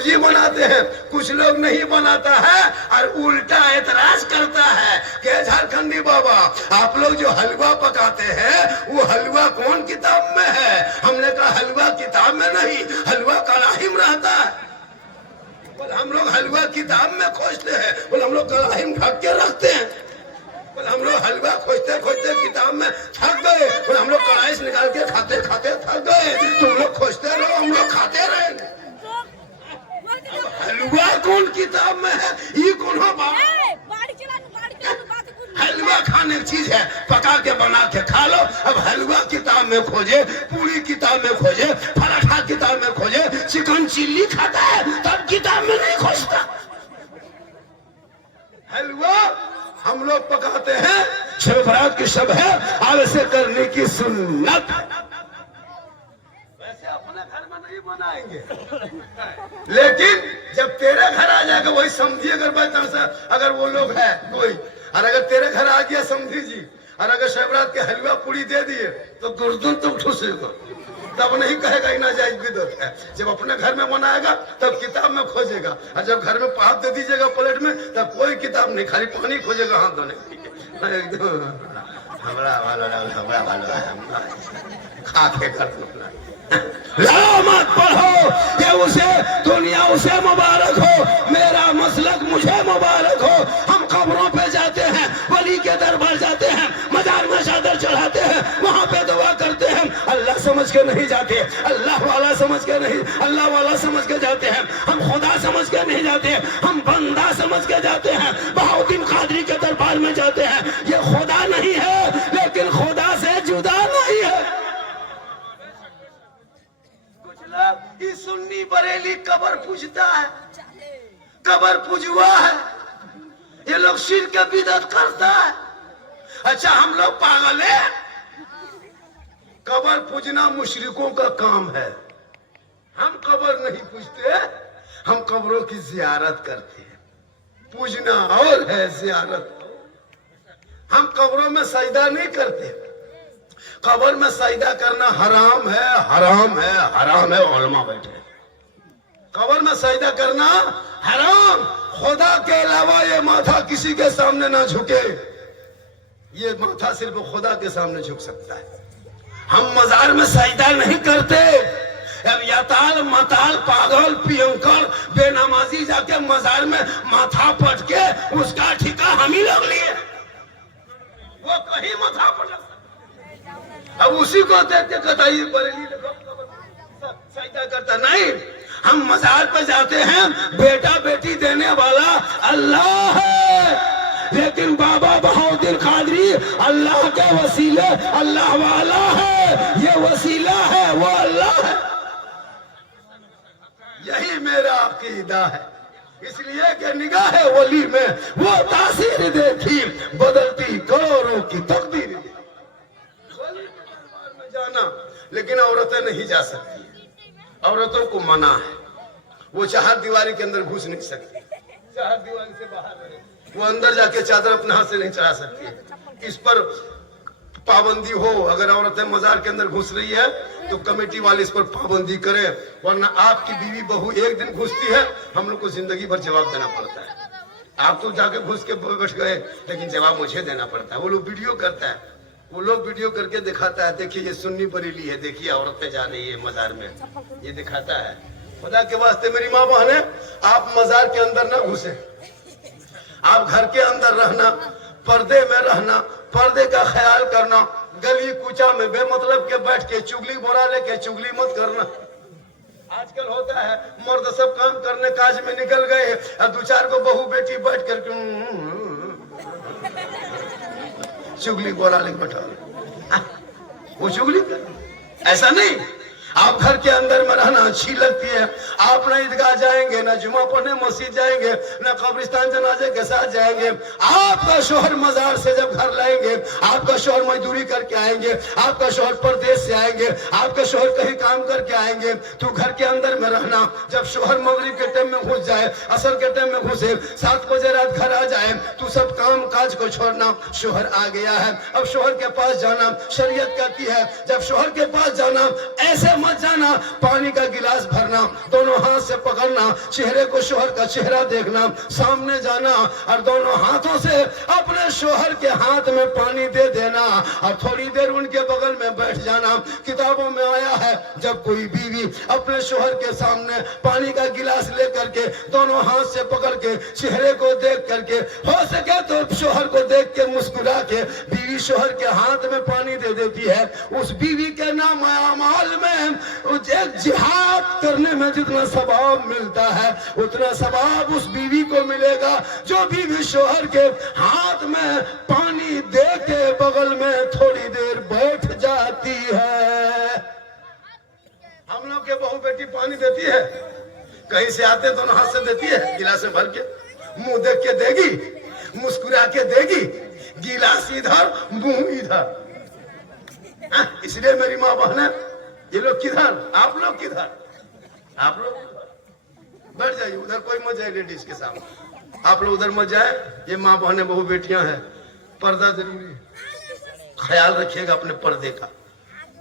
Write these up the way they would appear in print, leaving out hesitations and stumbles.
जी बनाते हैं, कुछ लोग नहीं बनाता है और उल्टा एतराज करता है कि झारखंडी बाबा आप लोग जो हलवा पकाते हैं वो हलवा कौन किताब में है। हमने कहा हलवा किताब में नहीं, हलवा कड़ाही में रहता है। बोले हम लोग हलवा किताब में खोजते हैं, बोले हम लोग कड़ाही में ढक के रखते हैं। बोले हम लोग हलवा खोजते खोजते किताब में थक गए, बोले हम लोग कड़ाही से निकाल के खाते खाते थक गए। तुम लोग खोजते रहो, हम लोग खाते रहे। हलवा कौन किताब में है, ये कौन हो बाबा? हलवा खाने की चीज है, पका के बना के खा लो। अब हलवा किताब में खोजे, पूरी किताब में खोजे, पराठा किताब में खोजे, चिकन चिल्ली खाता है तब किताब में नहीं खोजता। हलवा हम लोग पकाते हैं, शब बारात की शब है, अब ऐसे करने की सुन्नत। वैसे अपने घर में नहीं बनाएंगे, लेकिन जब तेरे घर आ जाएगा वही समझिए। अगर बाई चांस अगर वो लोग है कोई, और अगर तेरे घर आ गया समझी जी, और अगर शबरात के हलवा पूरी दे दिए तो गुर्दन तुम ठुसेगा, तब नहीं कहेगा इना जायज बिदत है। जब अपने घर में बनाएगा तब किताब में खोजेगा, और जब घर में पाप दे दीजिएगा प्लेट में तब कोई किताब नहीं, खाली पानी खोजेगा हाथ धोने के लिए। एकदम हमरा वाला खा के कर मत पढ़ो, ये उसे दुनिया उसे मुबारक हो, मेरा मसलक मुझे मुबारक हो। हम कब्रों पे जाते हैं, वली के दरबार जाते हैं, मजार में चादर चढ़ाते हैं, वहां पे दुआ करते हैं। अल्लाह समझ के नहीं जाते, अल्लाह वाला समझ के नहीं, अल्लाह वाला समझ के जाते हैं। हम खुदा समझ के नहीं जाते, हम बंदा समझ के जाते हैं। बहाउद्दीन कादरी के दरबार में जाते हैं, ये खुदा नहीं है लेकिन खुदा से जुदा नहीं है। ये सुन्नी बरेली कबर पूजता है, कबर पूजवा है, ये लोग सिर के बिदत करता है। अच्छा हम लोग पागल है, कबर पूजना मुशरिकों का काम है। हम कबर नहीं पूजते, हम कब्रों की जियारत करते हैं। पूजना और है जियारत। हम कब्रों में सजदा नहीं करते, कब्र में सजदा करना हराम है, हराम है, हराम है। उलमा बैठे, कब्र में सजदा करना हराम। खुदा के अलावा ये माथा किसी के सामने ना झुके, ये माथा सिर्फ खुदा के सामने झुक सकता है। हम मजार में सजदा नहीं करते। अब यताल मताल पागल पियंकर बेनमाजी जाके मजार में माथा पट के उसका ठिका हम ही लोग लिए, वो कहीं माथा पट। अब उसी को देखते कताई बरेली सजदा करता नहीं। हम मजार पर जाते हैं, बेटा बेटी देने वाला अल्लाह है, लेकिन बाबा बहाउद्दीन कादरी अल्लाह के वसीले अल्लाह वाला है, ये वसीला है वो अल्लाह है। यही मेरा अकीदा है। इसलिए कि निगाह वली में वो तासीर देखी बदलती करोड़ों की तकदीर जाना, लेकिन औरतें नहीं जा सकती। औरतों को मना है, वो चार दीवारी के अंदर घुस नहीं सकती, चार दीवारी से बाहर रहे। वो अंदर जाके चादर अपने हाथ से नहीं चढ़ा सकती। इस पर पाबंदी हो। अगर औरतें मजार के अंदर घुस रही है तो कमेटी वाले इस पर पाबंदी करे, वरना आपकी बीवी बहू एक दिन घुसती है, हम लोग को जिंदगी भर जवाब देना पड़ता है। आप तो जाके घुस के बैठ गए, लेकिन जवाब मुझे देना पड़ता है। वो लोग वीडियो करता है, वो लोग वीडियो करके दिखाता है, देखिए ये सुन्नी बरेली है, देखिए औरतें जा रही है मजार में, ये दिखाता है। खुदा के वास्ते मेरी माँ बहने, आप मजार के अंदर ना घुसे, आप घर के अंदर रहना, पर्दे में रहना, पर्दे का ख्याल करना। गली कूचा में बेमतलब के बैठ के चुगली बोरा लेके चुगली मत करना। आजकल होता है मर्द सब काम करने काज में निकल गए और दो चार को बहू बेटी बैठ कर चुगली बोरा लेके बैठा, वो चुगली कर। ऐसा नहीं, आप घर के अंदर में रहना अच्छी लगती है। आप न ईदगाह जाएंगे, न जुमा पढ़ने मस्जिद जाएंगे, न कब्रिस्तान जनाजे के साथ जाएंगे। आपका शोहर मजार से जब घर लाएंगे, आपका शोहर मजदूरी करके आएंगे, आपका शोहर परदेश से आएंगे, आपके शोहर कहीं काम करके आएंगे, तो घर के अंदर में रहना। जब शोहर मगरिब के टाइम में घुस जाए, असर के टाइम में घुसे, 7 बजे रात घर आ जाए, तो सब काम काज को छोड़ना। शोहर आ गया है, अब शोहर के पास जाना। शरीयत कहती है जब शोहर के पास जाना ऐसे मत जाना, पानी का गिलास भरना, दोनों हाथ से पकड़ना, चेहरे को शोहर का चेहरा देखना, सामने जाना और दोनों हाथों से अपने शोहर के हाथ में पानी दे देना और थोड़ी देर उनके बगल में बैठ जाना। किताबों में आया है जब कोई बीवी अपने शोहर के सामने पानी का गिलास लेकर के दोनों हाथ से पकड़ के चेहरे को देख करके, हो सके तो शोहर को देख के मुस्कुरा के बीवी शोहर के हाथ में पानी दे देती है, उस बीवी के नाम अमाल में एक जिहाद करने में जितना सवाब मिलता है उतना सवाब उस बीवी को मिलेगा जो बीवी शोहर के हाथ में पानी दे के बगल में थोड़ी देर बैठ जाती है। हम लोग के बहू बेटी पानी देती है, कहीं से आते दोनों हाथ से देती है, गिलास में भर के मुंह देख के देगी, मुस्कुरा के देगी, गिलास इधर मुंह इधर। इसलिए मेरी माँ बहन, ये लोग किधर, आप लोग किधर, आप लोग बैठ जाइए उधर, कोई मत जाए लेडीज के सामने, आप लोग उधर मत जाए। ये माँ बहने बहु बेटियां हैं, पर्दा जरूरी, ख्याल रखिएगा अपने पर्दे का।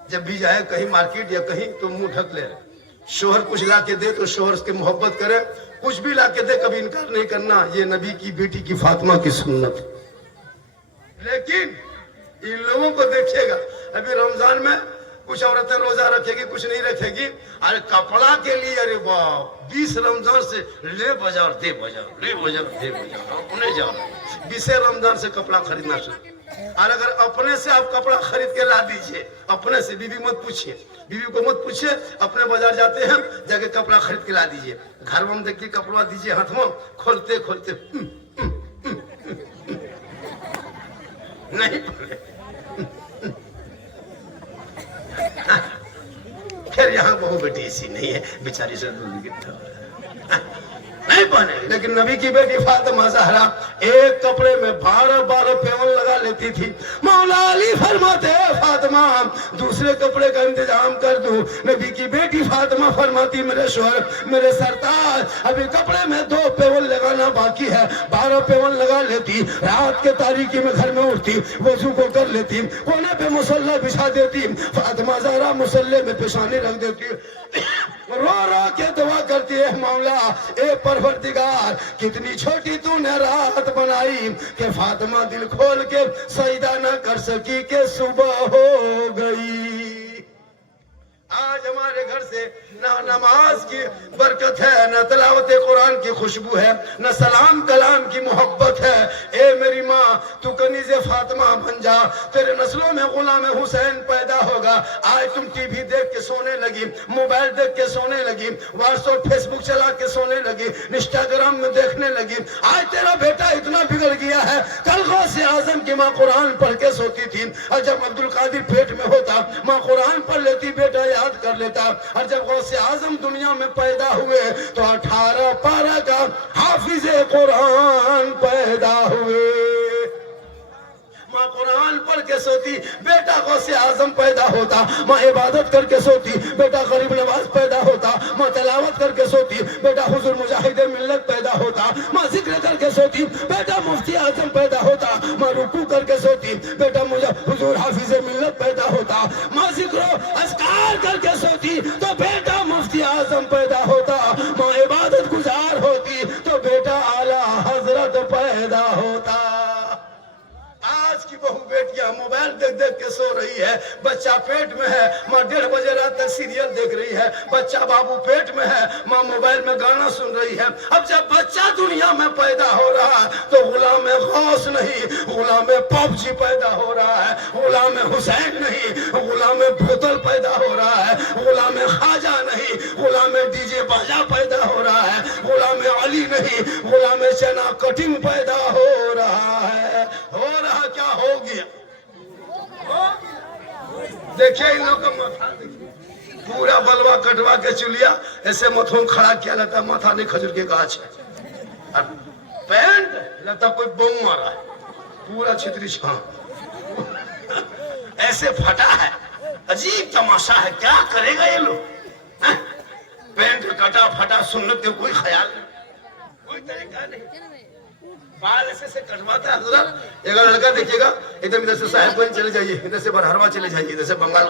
जब भी जाए कहीं मार्केट या कहीं तो मुंह ढक ले। शोहर कुछ ला के दे तो शोहर से मोहब्बत करे, कुछ भी ला के दे कभी इनकार नहीं करना, ये नबी की बेटी की फातिमा की सुन्नत। लेकिन इन लोगों को देखिएगा, अभी रमजान में कुछ औरतें रोजा रखेगी, कुछ नहीं रखेगी, अरे कपड़ा के लिए अरे बाप 20 रमजान से ले बाजार दे बाजार, ले बाजार दे बाजार, अपने जाओ 20 रमजान से कपड़ा खरीदना शुरू। और अगर अपने से आप कपड़ा खरीद के ला दीजिए, अपने से, बीवी मत पूछिए, बीवी को मत पूछिए, अपने बाजार जाते हैं जाके कपड़ा खरीद के ला दीजिए, घर में देखिए कपड़ा दीजिए हाथ में, खोलते खोलते नहीं बोले। खैर यहाँ बहु बेटी ऐसी नहीं है, बेचारी से दूध गिरता नहीं बने। लेकिन नबी की बेटी फातिमा ज़हरा एक कपड़े में 12 पेवन लगा लेती थी। मौला अली फरमाते फातिमा दूसरे कपड़े का इंतजाम कर दूं। नबी की बेटी फातिमा फरमाती मेरे शोहर, मेरे सरताज, अभी कपड़े में 2 पेवन लगाना बाकी है। 12 पेवन लगा लेती, रात के तारीकी में घर में उठती, वजू को कर लेती, कोने पे मुसल्ला बिछा देती, फातिमा ज़हरा मुसल्ले में पेशानी रख देती, रो रो के दुआ करती है, मौला ए परवरदिगार कितनी छोटी तूने रात बनाई कि फातिमा दिल खोल के सजदा न कर सकी कि सुबह हो गई। आज हमारे घर से ना नमाज की बरकत है, न तिलावत कुरान की खुशबू है, न सलाम कलाम की मोहब्बत है। ए मेरी माँ तू कनीज़े फातिमा बन जा, तेरे नस्लों में गुलाम हुसैन पैदा होगा। आज तुम टीवी देख के सोने लगी, मोबाइल देख के सोने लगी, व्हाट्सएप फेसबुक चला के सोने लगी, इंस्टाग्राम में देखने लगी। आज तेरा बेटा इतना बिगड़ गया है, कल गौसे आजम की माँ कुरान पढ़ के सोती थी, और जब अब्दुल कादिर पेट में होता माँ कुरान पढ़ लेती, बेटा याद कर लेता। और जब गौसे आजम दुनिया में पैदा हुए तो 18 पारा का हाफिज़े कुरान पैदा हुए। माँ कुरान पढ़ के सोती, बेटा गौसे आजम पैदा होता। माँ इबादत करके सोती, बेटा गरीब नवाज पैदा होता। माँ तिलावत करके सोती, बेटा हुजूर मुजाहिद मिल्लत पैदा होता। माँ जिक्र करके सोती, बेटा मुफ्ती आजम पैदा होता। माँ रुकू करके सोती, बेटा मुझे हुजूर हाफिज मिल्लत पैदा होता। माँ जिक्र अस्कार करके सोती तो बेटा मुफ्ती आजम पैदा होता। माँ इबादत गुजार होती तो बेटा आला हजरत पैदा होता। आज की बहु बेटियां मोबाइल देख देख के सो रही है, बच्चा पेट में है, माँ 1:30 बजे रात तक सीरियल देख रही है, बच्चा बाबू पेट में है, माँ मोबाइल में गाना सुन रही है। अब जब बच्चा दुनिया में पैदा हो रहा है तो गुलाम गौस नहीं, गुलाम पबजी पैदा हो रहा है, गुलाम हुसैन नहीं, गुलाम बोतल पैदा हो रहा है, गुलाम खाजा नहीं, गुलाम डीजे बाजा पैदा हो रहा है, गुलाम अली नहीं, गुलाम चना कटिंग पैदा हो रहा है। हो रहा क्या हो गया? देखिए इन लोग का माथा पूरा बलवा कटवा के चुलिया ऐसे मथों खड़ा किया लगता, माथा नहीं खजूर के गाछ है, और पैंट लगता कोई बम मारा है, पूरा छितरी छां ऐसे फटा है। अजीब तमाशा है, क्या करेगा ये लोग? पैंट कटा फटा, सुन्नत के कोई ख्याल नहीं, कोई तरीका नहीं, बाल ऐसे कटवाता है। एक लड़का देखिएगा, एकदम इधर से साहेबगंज चले जाइए, इधर से बरहरवा चले जाइए, इधर से बंगाल